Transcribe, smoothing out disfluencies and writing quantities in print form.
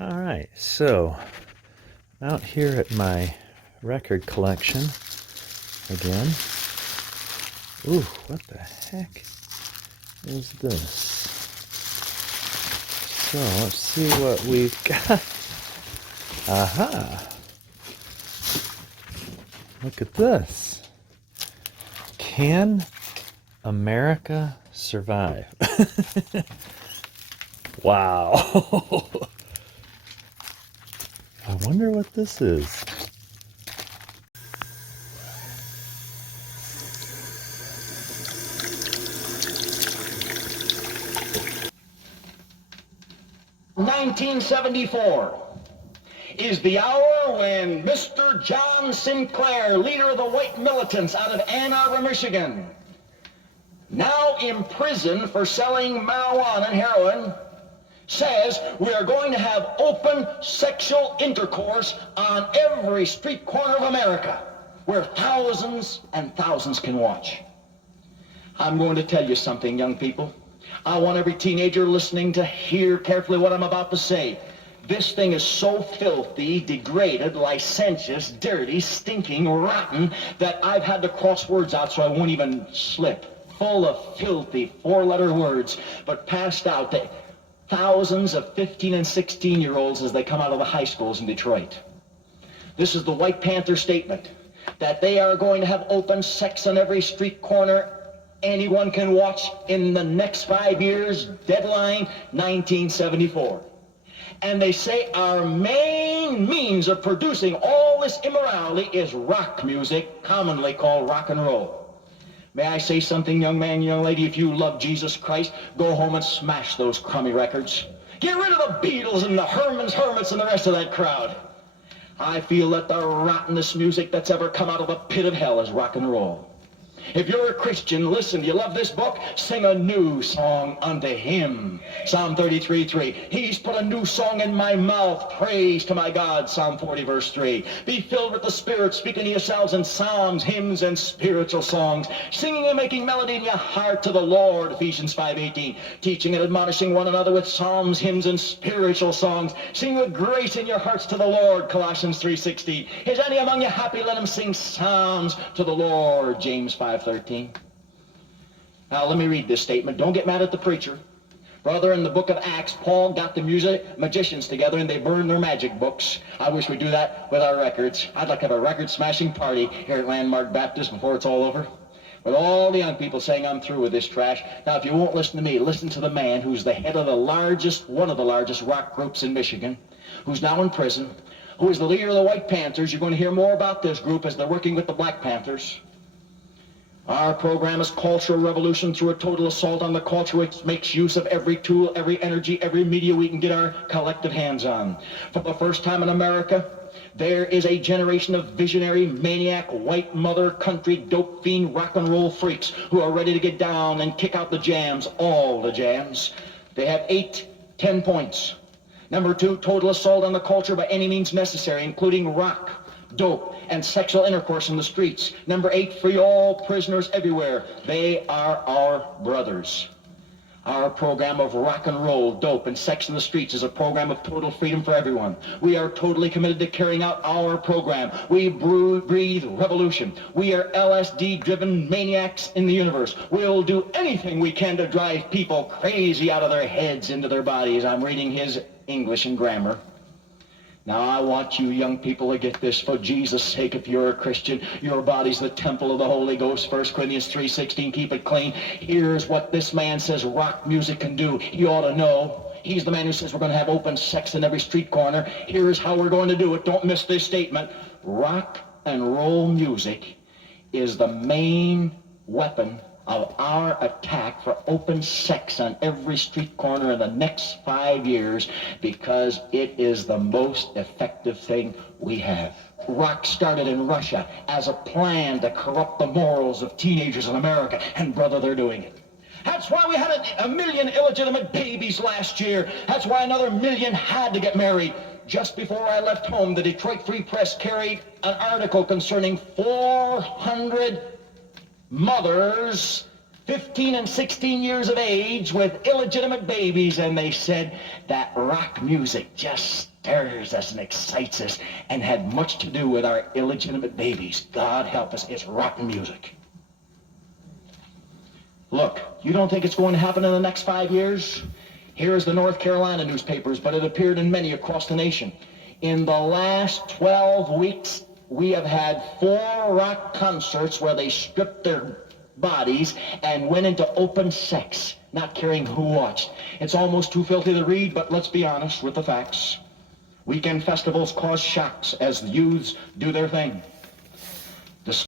All right, so out here at my record collection again. Ooh, what the heck is this? So let's see what we've got. Aha! Look at this. Can America survive? Wow. I wonder what this is. "1974 is the hour when Mr. John Sinclair, leader of the white militants out of Ann Arbor, Michigan, now in prison for selling marijuana and heroin, says we are going to have open sexual intercourse on every street corner of America where thousands and thousands can watch. I'm going to tell you something, young people. I want every teenager listening to hear carefully what I'm about to say. This thing is so filthy, degraded, licentious, dirty, stinking, rotten, that I've had to cross words out so I won't even slip. Full of filthy four-letter words, but passed out to thousands of 15 and 16-year-olds as they come out of the high schools in Detroit. This is the White Panther statement, that they are going to have open sex on every street corner anyone can watch in the next 5 years, deadline 1974. And they say our main means of producing all this immorality is rock music, commonly called rock and roll. May I say something, young man, young lady? If you love Jesus Christ, go home and smash those crummy records. Get rid of the Beatles and the Herman's Hermits and the rest of that crowd. I feel that the rottenest music that's ever come out of the pit of hell is rock and roll. If you're a Christian, listen, do you love this book? Sing a new song unto him. Psalm 33:3. He's put a new song in my mouth. Praise to my God. Psalm 40, verse 3. Be filled with the Spirit, speaking to yourselves in psalms, hymns, and spiritual songs, singing and making melody in your heart to the Lord. Ephesians 5:18. Teaching and admonishing one another with psalms, hymns, and spiritual songs, singing with grace in your hearts to the Lord. Colossians 3:16. Is any among you happy? Let him sing psalms to the Lord. James 5:13. Now let me read this statement. Don't get mad at the preacher. Brother, in the book of Acts, Paul got the magicians together and they burned their magic books. I wish we'd do that with our records. I'd like to have a record-smashing party here at Landmark Baptist before it's all over, with all the young people saying, I'm through with this trash. Now, if you won't listen to me, listen to the man who's the head of one of the largest rock groups in Michigan, who's now in prison, who is the leader of the White Panthers. You're going to hear more about this group as they're working with the Black Panthers. Our program is Cultural Revolution through a total assault on the culture, which makes use of every tool, every energy, every media we can get our collective hands on. For the first time in America, there is a generation of visionary, maniac, white mother, country, dope fiend, rock and roll freaks who are ready to get down and kick out the jams, all the jams. They have 10 points. Number 2, total assault on the culture by any means necessary, including rock, dope, and sexual intercourse in the streets. Number 8, free all prisoners everywhere. They are our brothers. Our program of rock and roll, dope, and sex in the streets is a program of total freedom for everyone. We are totally committed to carrying out our program. We breathe revolution. We are LSD-driven maniacs in the universe. We'll do anything we can to drive people crazy out of their heads into their bodies. I'm reading his English and grammar. Now, I want you young people to get this for Jesus' sake. If you're a Christian, your body's the temple of the Holy Ghost. 1 Corinthians 3:16, keep it clean. Here's what this man says rock music can do. You ought to know. He's the man who says we're going to have open sex in every street corner. Here's how we're going to do it. Don't miss this statement. Rock and roll music is the main weapon of our attack for open sex on every street corner in the next 5 years, because it is the most effective thing we have. Rock started in Russia as a plan to corrupt the morals of teenagers in America, and brother, they're doing it. That's why we had a million illegitimate babies last year. That's why another million had to get married. Just before I left home, the Detroit Free Press carried an article concerning 400 mothers 15 and 16 years of age with illegitimate babies, and they said that rock music just stirs us and excites us and had much to do with our illegitimate babies. God help us, it's rock music. Look, you don't think it's going to happen in the next 5 years? Here is the North Carolina newspapers, but it appeared in many across the nation. In the last 12 weeks, we have had 4 rock concerts where they stripped their bodies and went into open sex, not caring who watched. It's almost too filthy to read, but let's be honest with the facts. Weekend festivals cause shocks as the youths do their thing.